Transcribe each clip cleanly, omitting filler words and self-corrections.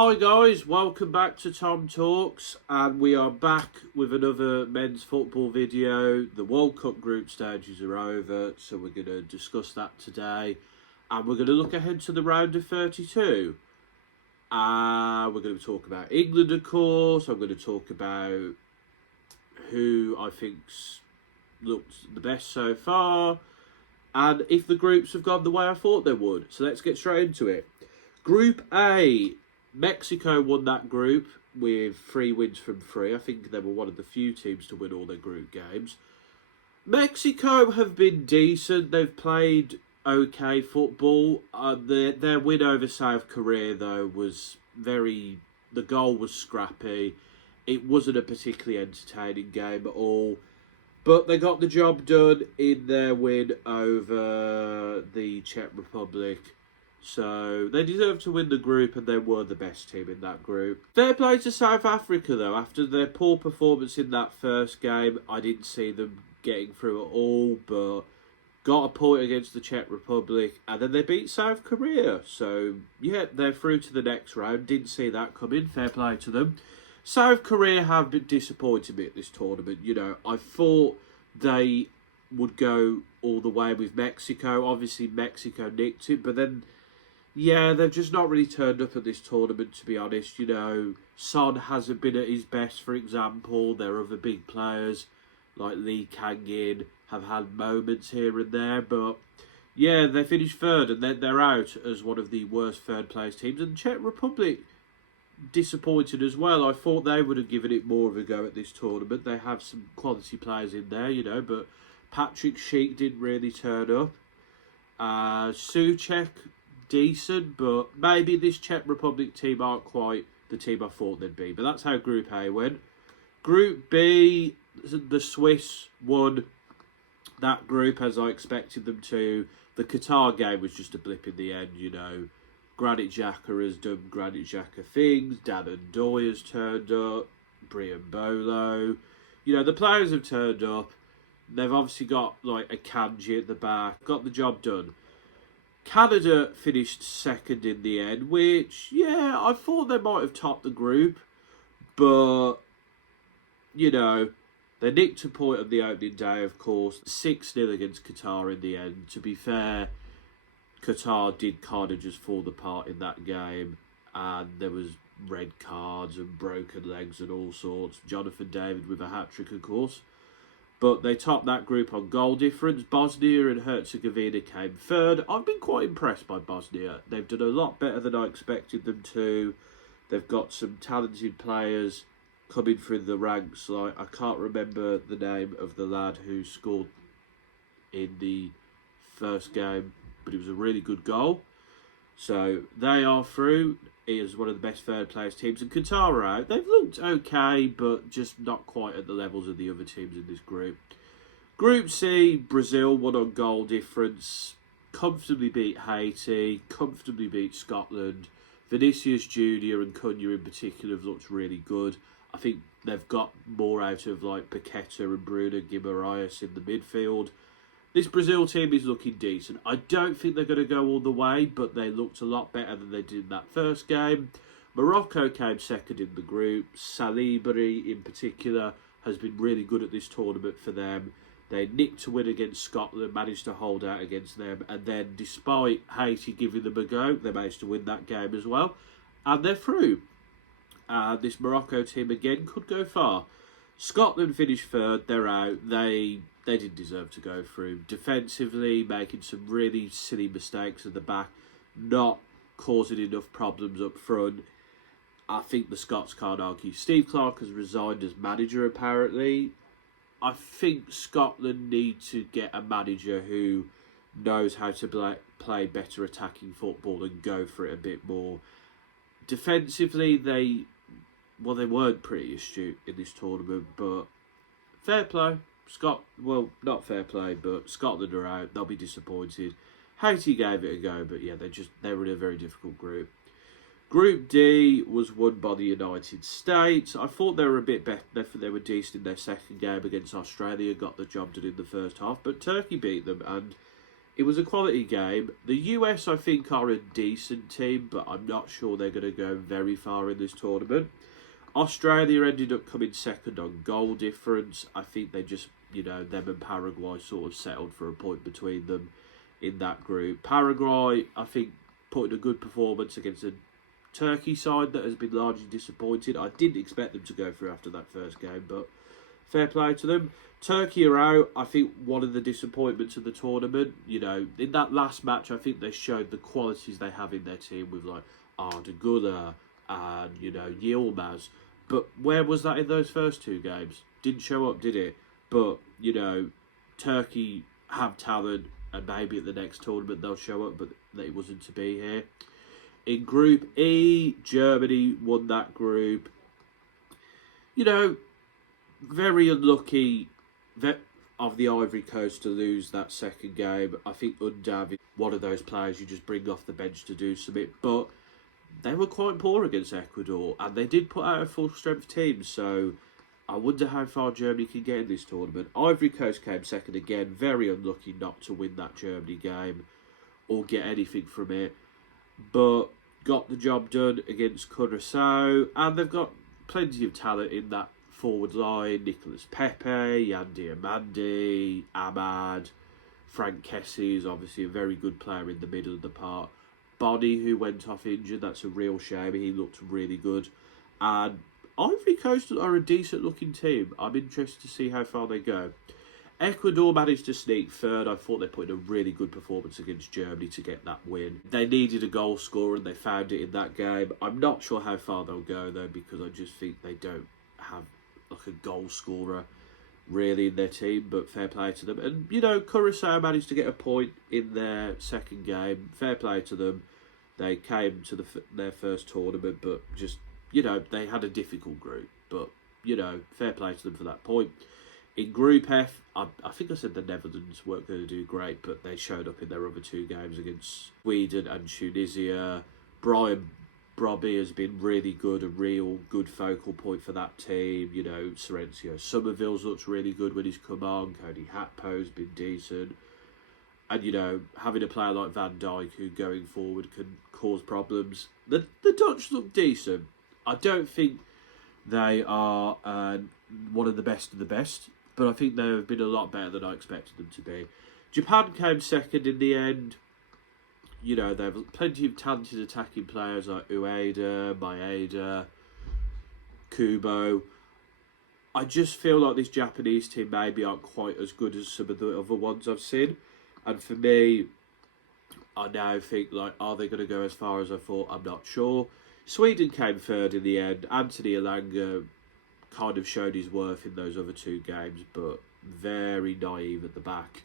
Hi guys, welcome back to TomTalks, and we are back with another men's football video. The World Cup group stages are over, so we're going to discuss that today, and we're going to look ahead to the round of 32. We're going to talk about England, of course. I'm going to talk about who I think's looked the best so far, and if the groups have gone the way I thought they would. So let's get straight into it. Group A. Mexico won that group with 3 wins from 3. I think they were one of the few teams to win all their group games. Mexico have been decent. They've played okay football. Their win over South Korea, though, was very... The goal was scrappy. It wasn't a particularly entertaining game at all. But they got the job done in their win over the Czech Republic. So they deserve to win the group, and they were the best team in that group. Fair play to South Africa, though. After their poor performance in that first game, I didn't see them getting through at all, but got a point against the Czech Republic, and then they beat South Korea. So, yeah, they're through to the next round. Didn't see that coming. Fair play to them. South Korea have been disappointing me at this tournament. You know, I thought they would go all the way with Mexico. Obviously, Mexico nicked it, but then... Yeah, they've just not really turned up at this tournament, to be honest. You know, Son hasn't been at his best, for example. There are other big players, like Lee Kang-in, have had moments here and there. But, yeah, they finished third, and then they're out as one of the worst third-place teams. And Czech Republic disappointed as well. I thought they would have given it more of a go at this tournament. They have some quality players in there, you know, but Patrick Schick didn't really turn up. Souček... decent, but maybe this Czech Republic team aren't quite the team I thought they'd be. But that's how Group A went. Group B, the Swiss won that group as I expected them to. The Qatar game was just a blip in the end, you know. Granit Xhaka has done Granit Xhaka things. Dan Ndoye has turned up. Brian Bolo. You know, the players have turned up. They've obviously got, like, a Kanji at the back. Got the job done. Canada finished second in the end, which, yeah, I thought they might have topped the group. But, you know, they nicked a point on the opening day, of course. 6-0 against Qatar in the end. To be fair, Qatar did kind of just fall apart in that game. And there was red cards and broken legs and all sorts. Jonathan David with a hat-trick, of course. But they topped that group on goal difference. Bosnia and Herzegovina came third. I've been quite impressed by Bosnia. They've done a lot better than I expected them to. They've got some talented players coming through the ranks. Like, I can't remember the name of the lad who scored in the first game, but it was a really good goal. So they are through. He is one of the best third-place teams. And Qatar are out. They've looked okay, but just not quite at the levels of the other teams in this group. Group C, Brazil won on goal difference. Comfortably beat Haiti. Comfortably beat Scotland. Vinicius Junior and Cunha in particular have looked really good. I think they've got more out of like Paqueta and Bruno Guimaraes in the midfield. This Brazil team is looking decent. I don't think they're going to go all the way, but they looked a lot better than they did in that first game. Morocco came second in the group. Salibri, in particular, has been really good at this tournament for them. They nicked to win against Scotland, managed to hold out against them, and then, despite Haiti giving them a go, they managed to win that game as well. And they're through. This Morocco team, again, could go far. Scotland finished third. They're out. They didn't deserve to go through. Defensively, making some really silly mistakes at the back, not causing enough problems up front. I think the Scots can't argue. Steve Clarke has resigned as manager, apparently. I think Scotland need to get a manager who knows how to play better attacking football and go for it a bit more. Defensively, they weren't pretty astute in this tournament, but fair play. Not fair play, but Scotland are out. They'll be disappointed. Haiti gave it a go, but yeah, they were in a very difficult group. Group D was won by the United States. I thought they were a bit better. They were decent in their second game against Australia, got the job done in the first half, but Turkey beat them, and It was a quality game. The US, I think, are a decent team, but I'm not sure they're going to go very far in this tournament. Australia ended up coming second on goal difference. I think they just, them and Paraguay sort of settled for a point between them in that group. Paraguay, I think, put in a good performance against a Turkey side that has been largely disappointed. I didn't expect them to go through after that first game, but fair play to them. Turkey are out. I think one of the disappointments of the tournament, in that last match, I think they showed the qualities they have in their team with like Arda Güler and, Yilmaz. But where was that in those first two games? Didn't show up, did it? But, Turkey have talent and maybe at the next tournament they'll show up, but it wasn't to be here. In Group E, Germany won that group. Very unlucky of the Ivory Coast to lose that second game. I think Undav is one of those players you just bring off the bench to do something. But they were quite poor against Ecuador, and they did put out a full-strength team, so I wonder how far Germany can get in this tournament. Ivory Coast came second again, very unlucky not to win that Germany game or get anything from it, but got the job done against Curaçao, and they've got plenty of talent in that forward line. Nicolas Pepe, Yan Diamandi, Ahmad, Frank Kessie is obviously a very good player in the middle of the park. Bonnie, who went off injured, that's a real shame. He looked really good. And Ivory Coast are a decent looking team. I'm interested to see how far they go. Ecuador managed to sneak third. I thought they put in a really good performance against Germany to get that win. They needed a goal scorer and they found it in that game. I'm not sure how far they'll go though, because I just think they don't have like a goal scorer really in their team, but fair play to them. And, Curaçao managed to get a point in their second game. Fair play to them. They came to their first tournament, but just, they had a difficult group. But, fair play to them for that point. In Group F, I think I said the Netherlands weren't going to do great, but they showed up in their other two games against Sweden and Tunisia. Brian Brobby has been really good, a real good focal point for that team. Serencio Somerville's looked really good when he's come on. Cody Hatpo's been decent. And, having a player like Van Dijk who going forward can cause problems. The Dutch look decent. I don't think they are one of the best, but I think they have been a lot better than I expected them to be. Japan came second in the end. They have plenty of talented attacking players like Ueda, Maeda, Kubo. I just feel like this Japanese team maybe aren't quite as good as some of the other ones I've seen. And for me, I now think, are they going to go as far as I thought? I'm not sure. Sweden came third in the end. Anthony Elanga kind of showed his worth in those other two games, but very naive at the back.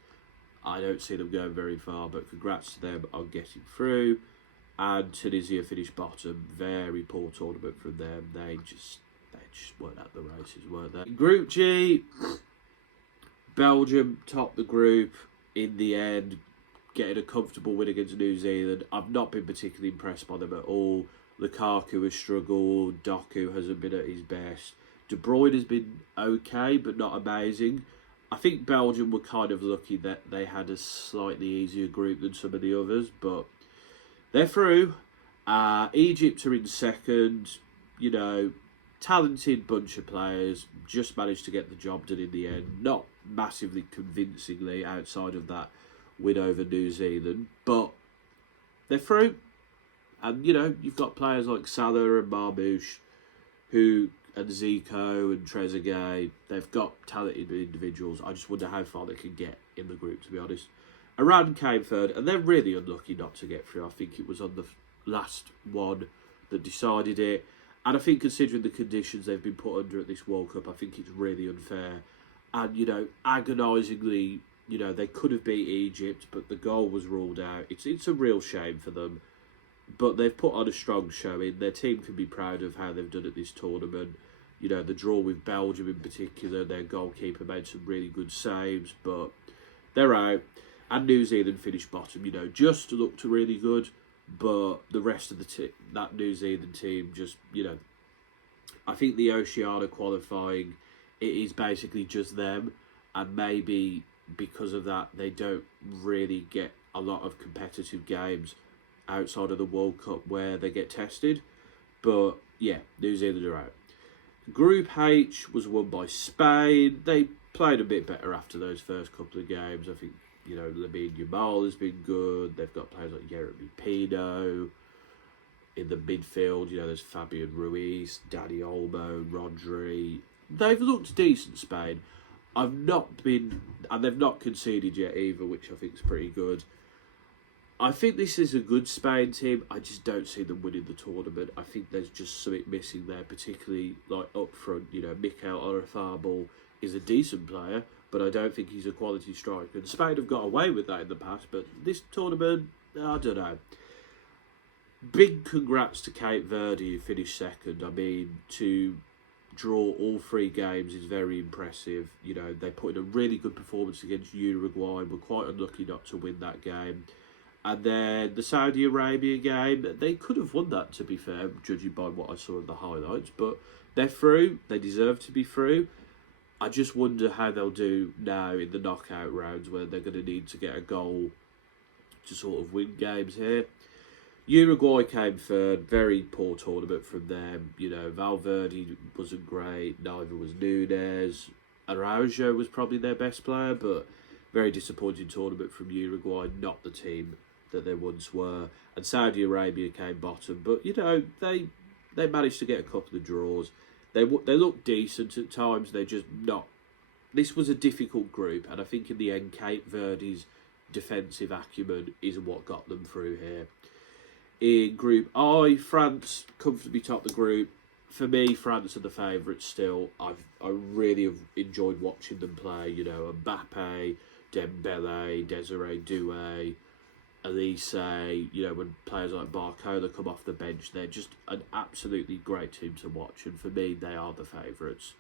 I don't see them going very far, but congrats to them on getting through. And Tunisia finished bottom. Very poor tournament from them. They just weren't at the races, weren't they? In Group G, Belgium topped the group in the end, getting a comfortable win against New Zealand. I've not been particularly impressed by them at all. Lukaku has struggled. Doku hasn't been at his best. De Bruyne has been okay, but not amazing. I think Belgium were kind of lucky that they had a slightly easier group than some of the others, but they're through. Egypt are in second. Talented bunch of players, just managed to get the job done in the end. Not massively convincingly outside of that win over New Zealand, but they're through. And, you've got players like Salah and Marmoush, and Zico and Trezeguet. They've got talented individuals. I just wonder how far they can get in the group, to be honest. Iran came third, and they're really unlucky not to get through. I think it was on the last one that decided it. And I think considering the conditions they've been put under at this World Cup, I think it's really unfair. And, agonisingly, they could have beat Egypt, but the goal was ruled out. It's a real shame for them. But they've put on a strong showing. Their team can be proud of how they've done at this tournament. The draw with Belgium in particular, their goalkeeper made some really good saves, but they're out. And New Zealand finished bottom. Just looked really good, but the rest of that New Zealand team just, I think the Oceania qualifying, it is basically just them, and maybe because of that, they don't really get a lot of competitive games outside of the World Cup where they get tested. But yeah, New Zealand are out. Group H was won by Spain. They played a bit better after those first couple of games. I think, Lamine Yamal has been good. They've got players like Jeremy Pino. In the midfield, there's Fabian Ruiz, Dani Olmo, Rodri. They've looked decent, Spain. And they've not conceded yet either, which I think is pretty good. I think this is a good Spain team. I just don't see them winning the tournament. I think there's just something missing there, particularly like up front. Mikel Oyarzabal is a decent player, but I don't think he's a quality striker. And Spain have got away with that in the past, but this tournament, I don't know. Big congrats to Cape Verde, who finished second. I mean, to draw all 3 games is very impressive. They put in a really good performance against Uruguay, were quite unlucky not to win that game. And then the Saudi Arabia game, they could have won that, to be fair, judging by what I saw in the highlights. But they're through. They deserve to be through. I just wonder how they'll do now in the knockout rounds, where they're going to need to get a goal to sort of win games here. Uruguay came third, very poor tournament from them. Valverde wasn't great, neither was Nunes. Araujo was probably their best player, but very disappointing tournament from Uruguay, not the team that they once were. And Saudi Arabia came bottom, but they managed to get a couple of draws. They looked decent at times, they're just not. This was a difficult group, and I think in the end Cape Verde's defensive acumen is what got them through here. In Group I, France comfortably topped the group. For me, France are the favourites still. I really have enjoyed watching them play. Mbappe, Dembele, Desiree Doué, Elise. When players like Barcola come off the bench, they're just an absolutely great team to watch. And for me, they are the favourites.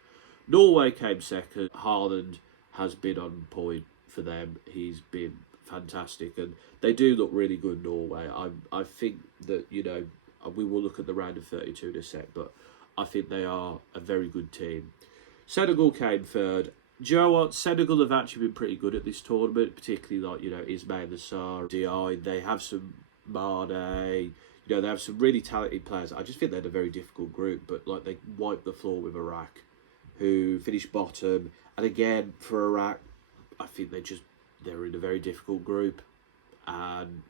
Norway came second. Haaland has been on point for them. He's been fantastic, and they do look really good, Norway. I think that we will look at the round of 32 in a sec, but I think they are a very good team. Senegal came third. Do you know what? Senegal have actually been pretty good at this tournament, particularly Ismail Assar, Di. They have some Mane. They have some really talented players. I just think they had a very difficult group, but they wiped the floor with Iraq, who finished bottom. And again, for Iraq, I think they're in a very difficult group, and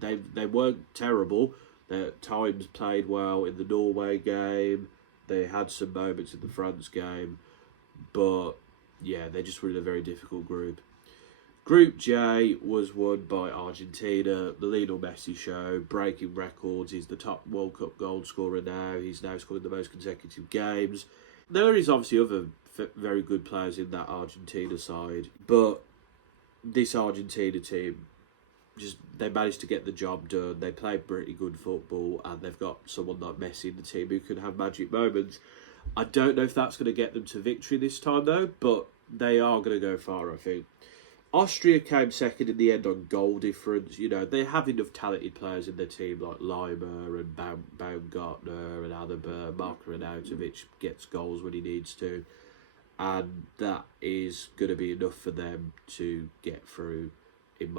they weren't terrible. They at times played well in the Norway game. They had some moments in the France game, but yeah, they just were in a very difficult group. Group J was won by Argentina. The Lionel Messi show, breaking records. He's the top World Cup goal scorer now. He's now scoring the most consecutive games. There is obviously other very good players in that Argentina side, but this Argentina team, they managed to get the job done. They play pretty good football, and they've got someone like Messi in the team who can have magic moments. I don't know if that's going to get them to victory this time, though, but they are going to go far, I think. Austria came second in the end on goal difference. They have enough talented players in their team, like Lima and Baumgartner and Alaba. Marko Arnautovic gets goals when he needs to. And that is going to be enough for them to get through it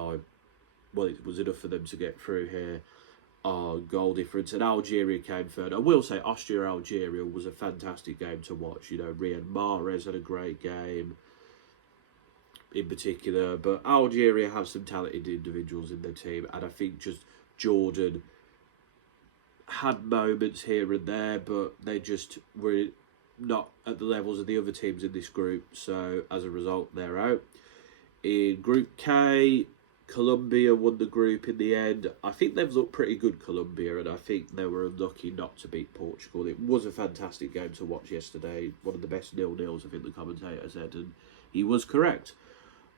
was enough for them to get through here. Goal difference. And Algeria came third. I will say Austria-Algeria was a fantastic game to watch. Riyad Mahrez had a great game in particular. But Algeria have some talented individuals in their team. And I think just Jordan had moments here and there, but they just were not at the levels of the other teams in this group, so as a result they're out. In Group K, Colombia won the group in the end. I think they've looked pretty good, Colombia, and I think they were unlucky not to beat Portugal. It was a fantastic game to watch yesterday, one of the best 0-0s, I think the commentator said, and he was correct.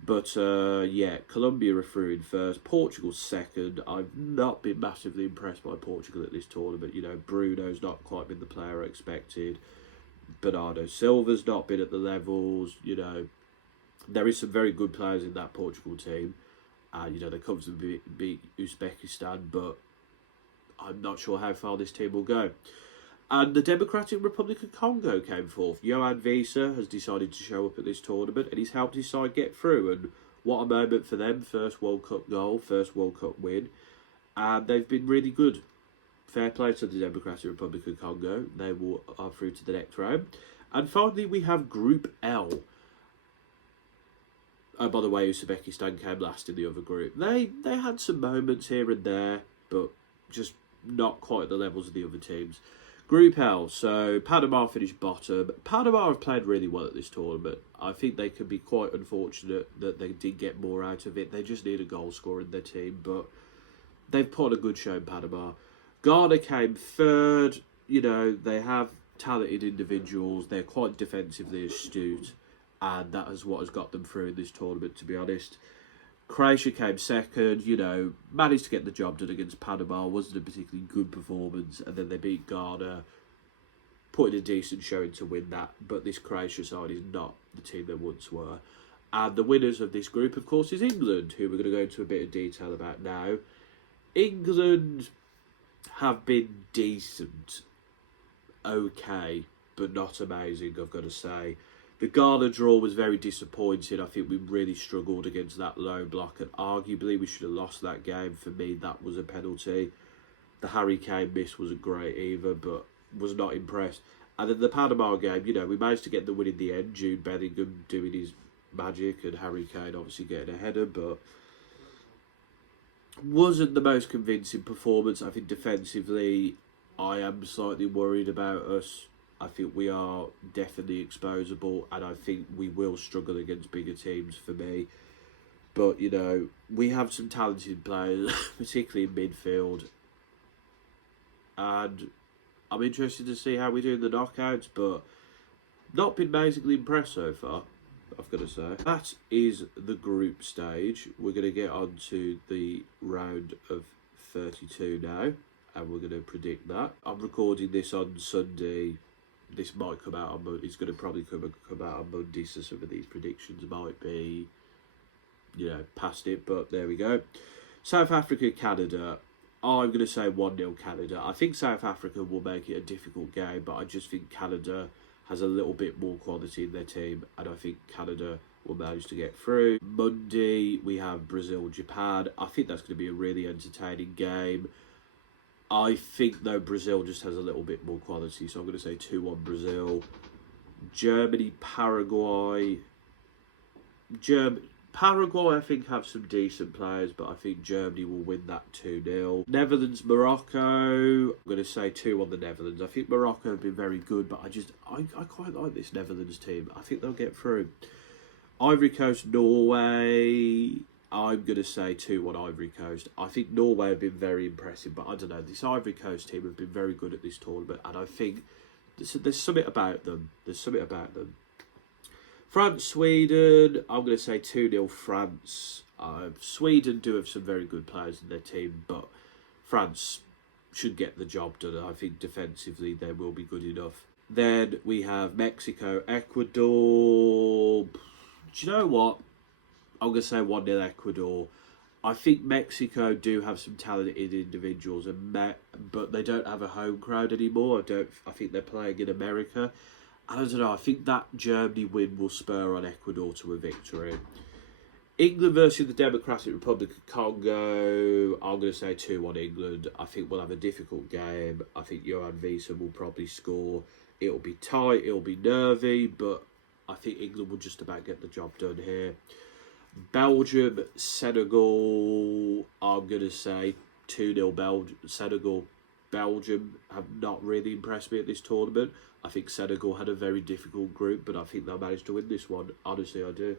But Colombia are through in first, Portugal second. I've not been massively impressed by Portugal at this tournament. Bruno's not quite been the player I expected. Bernardo Silva's not been at the levels. There is some very good players in that Portugal team. And, they comfortably beat Uzbekistan, but I'm not sure how far this team will go. And the Democratic Republic of Congo came fourth. Yohan Wissa has decided to show up at this tournament, and he's helped his side get through. And What a moment for them. First World Cup goal, first World Cup win. And they've been really good. Fair play to the Democratic Republic of Congo. They are through to the next round. And finally, we have Group L. Oh, by the way, Uzbekistan came last in the other group. They had some moments here and there, but just not quite at the levels of the other teams. Group L, so Panama finished bottom. Panama have played really well at this tournament. I think they could be quite unfortunate that they did get more out of it. They just need a goal scorer in their team, but they've put on a good show in Panama. Ghana came third. You know, they have talented individuals. They're quite defensively astute, and that is what has got them through in this tournament, to be honest. Croatia came second, you know, managed to get the job done against Panama. Wasn't a particularly good performance, and then they beat Ghana, put in a decent showing to win that. But this Croatia side is not the team they once were. And the winners of this group, of course, is England, who we're going to go into a bit of detail about now. England have been decent, okay, but not amazing, I've got to say. The Ghana draw was very disappointing. I think we really struggled against that low block, and arguably we should have lost that game. For me, that was a penalty. The Harry Kane miss wasn't great either, but was not impressed. And then the Panama game, you know, we managed to get the win in the end. Jude Bellingham doing his magic, and Harry Kane obviously getting a header, but wasn't the most convincing performance. I think defensively, I am slightly worried about us. I think we are definitely exposable, and I think we will struggle against bigger teams for me. But, you know, we have some talented players, particularly in midfield. And I'm interested to see how we do in the knockouts, but not been amazingly impressed so far, I've got to say. That is the group stage. We're going to get on to the round of 32 now, and we're going to predict that. I'm recording this on Sunday. This might come out on Monday. It's going to probably come out on Monday, so some of these predictions might be, you know, past it, but there we go. South Africa, Canada. I'm going to say 1-0 Canada. I think South Africa will make it a difficult game, but I just think Canada has a little bit more quality in their team, and I think Canada will manage to get through. Monday, we have Brazil, Japan. I think that's going to be a really entertaining game. I think, though, Brazil just has a little bit more quality, so I'm going to say 2-1 Brazil. Germany, Paraguay. Paraguay, I think, have some decent players, but I think Germany will win that 2-0. Netherlands, Morocco. I'm going to say 2-1 the Netherlands. I think Morocco have been very good, but I quite like this Netherlands team. I think they'll get through. Ivory Coast, Norway. I'm going to say 2-1 Ivory Coast. I think Norway have been very impressive, but I don't know. This Ivory Coast team have been very good at this tournament, and I think there's something about them. France, Sweden. I'm going to say 2-0 France. Sweden do have some very good players in their team, but France should get the job done. I think defensively they will be good enough. Then we have Mexico, Ecuador. Do you know what? I'm going to say 1-0 Ecuador. I think Mexico do have some talented individuals, but they don't have a home crowd anymore. I think they're playing in America. And I don't know, I think that Germany win will spur on Ecuador to a victory. England versus the Democratic Republic of Congo. I'm going to say 2-1 England. I think we'll have a difficult game. I think Johan Visa will probably score. It'll be tight, it'll be nervy, but I think England will just about get the job done here. Belgium, Senegal. I'm going to say 2-0 Senegal. Belgium have not really impressed me at this tournament. I think Senegal had a very difficult group, but I think they'll manage to win this one. Honestly, I do.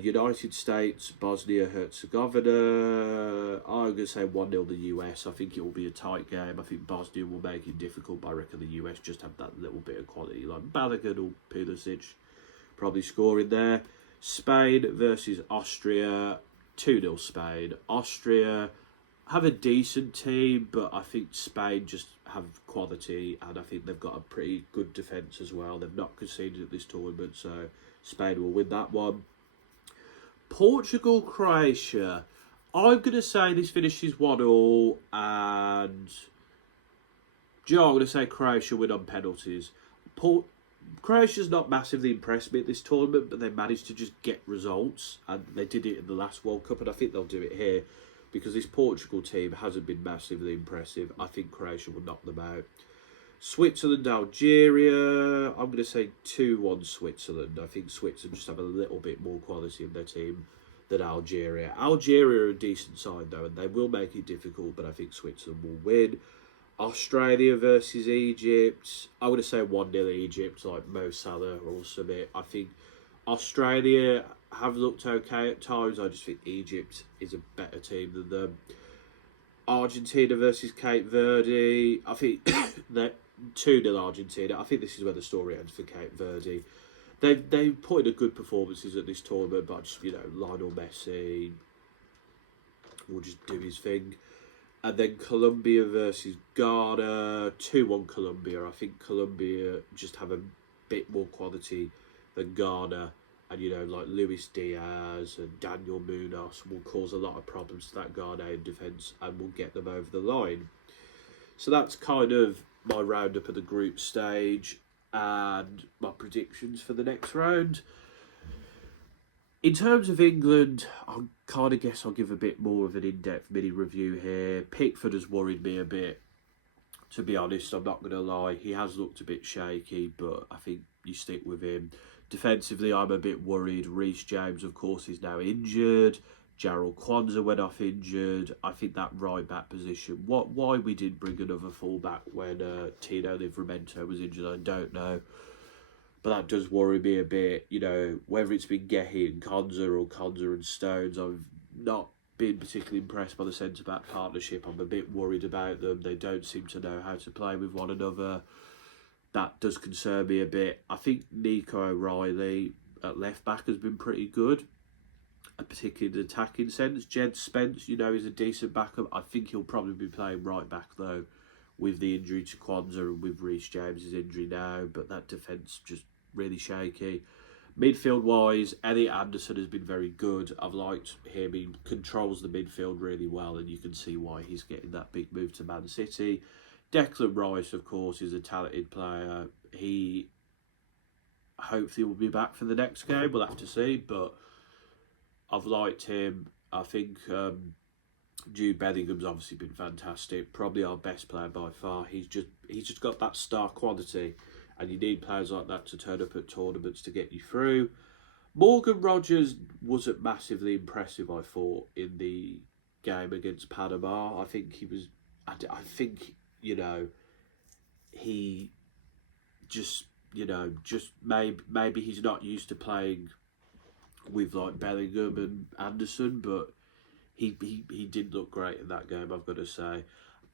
United States, Bosnia, Herzegovina. I'm going to say 1-0 the US. I think it will be a tight game. I think Bosnia will make it difficult, but I reckon the US just have that little bit of quality. Like Balogun or Pulisic probably scoring there. Spain versus Austria. 2-0 Spain. Austria have a decent team, but I think Spain just have quality, and I think they've got a pretty good defence as well. They've not conceded at this tournament, so Spain will win that one. Portugal, Croatia. I'm going to say this finishes 1-1, and I'm going to say Croatia win on penalties. Croatia's not massively impressed me at this tournament, but they managed to just get results, and they did it in the last World Cup, and I think they'll do it here, because this Portugal team hasn't been massively impressive. I think Croatia will knock them out. Switzerland, Algeria, I'm going to say 2-1 Switzerland. I think Switzerland just have a little bit more quality in their team than Algeria. Algeria are a decent side though, and they will make it difficult, but I think Switzerland will win. Australia versus Egypt. I would say 1-0 Egypt, like Mo Salah or something. I think Australia have looked okay at times. I just think Egypt is a better team than them. Argentina versus Cape Verde. I think that 2-0 Argentina. I think this is where the story ends for Cape Verde. They've put in a good performances at this tournament, but just, Lionel Messi will just do his thing. And then Colombia versus Ghana, 2-1 Colombia. I think Colombia just have a bit more quality than Ghana. And, like Luis Diaz and Daniel Munoz will cause a lot of problems to that Ghanaian defence and will get them over the line. So that's kind of my roundup of the group stage and my predictions for the next round. In terms of England, I kind of guess I'll give a bit more of an in-depth mini review here. Pickford has worried me a bit, to be honest. I'm not going to lie. He has looked a bit shaky, but I think you stick with him. Defensively, I'm a bit worried. Reece James, of course, is now injured. Jarrell Kwanzaa went off injured. I think that right-back position, why we didn't bring another full-back when Tino Livramento was injured, I don't know. But that does worry me a bit, whether it's been Gehi and Konza or Konza and Stones. I've not been particularly impressed by the centre-back partnership. I'm a bit worried about them. They don't seem to know how to play with one another. That does concern me a bit. I think Nico O'Reilly at left-back has been pretty good, particularly in the attacking sense. Jed Spence, is a decent backup. I think he'll probably be playing right-back, though, with the injury to Kwanzaa and with Reece James' injury now. But that defence just really shaky. Midfield wise, Elliot Anderson has been very good. I've liked him. He controls the midfield really well, and you can see why he's getting that big move to Man City. Declan Rice, of course, is a talented player. He hopefully will be back for the next game. We'll have to see, but I've liked him. I think Jude Bellingham's obviously been fantastic. Probably our best player by far. He's just got that star quality. And you need players like that to turn up at tournaments to get you through. Morgan Rogers wasn't massively impressive, I thought, in the game against Panama. I think he was... I think, he just, maybe he's not used to playing with, like, Bellingham and Anderson, but he did look great in that game, I've got to say.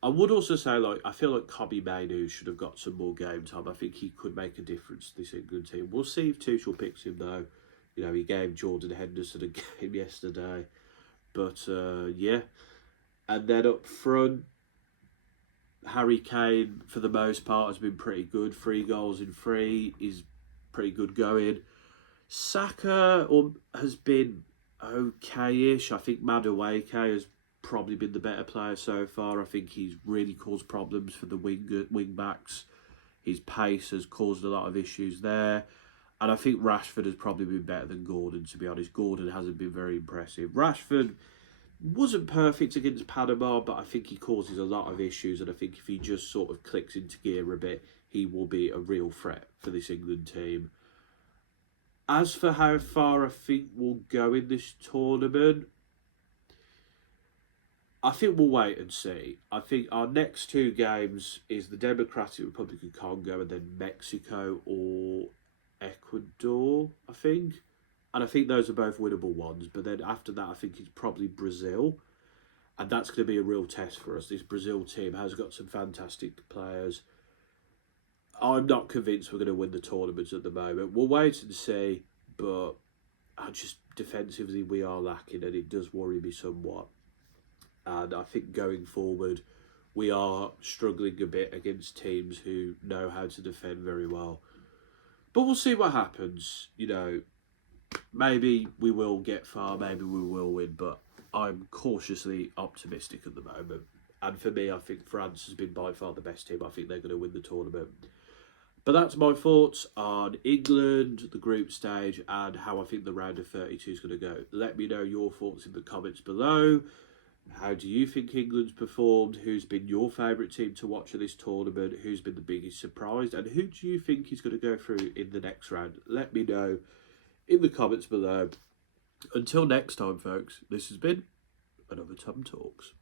I would also say, I feel like Kobbie Mainoo should have got some more game time. I think he could make a difference to this England team. We'll see if Tuchel picks him, though. He gave Jordan Henderson a game yesterday. But, yeah. And then up front, Harry Kane, for the most part, has been pretty good. 3 goals in 3 is pretty good going. Saka has been okay-ish. I think Madueke has probably been the better player so far. I think he's really caused problems for the wing backs. His pace has caused a lot of issues there. And I think Rashford has probably been better than Gordon, to be honest. Gordon hasn't been very impressive. Rashford wasn't perfect against Panama, but I think he causes a lot of issues. And I think if he just sort of clicks into gear a bit, he will be a real threat for this England team. As for how far I think we'll go in this tournament, I think we'll wait and see. I think our next 2 games is the Democratic Republic of Congo and then Mexico or Ecuador, I think. And I think those are both winnable ones. But then after that, I think it's probably Brazil. And that's going to be a real test for us. This Brazil team has got some fantastic players. I'm not convinced we're going to win the tournament at the moment. We'll wait and see. But defensively, we are lacking. And it does worry me somewhat. And I think going forward, we are struggling a bit against teams who know how to defend very well. But we'll see what happens. Maybe we will get far, maybe we will win, but I'm cautiously optimistic at the moment. And for me, I think France has been by far the best team. I think they're going to win the tournament. But that's my thoughts on England, the group stage, and how I think the round of 32 is going to go. Let me know your thoughts in the comments below. How do you think England's performed? Who's been your favourite team to watch at this tournament? Who's been the biggest surprise? And who do you think is going to go through in the next round? Let me know in the comments below. Until next time, folks, this has been another TomTalks.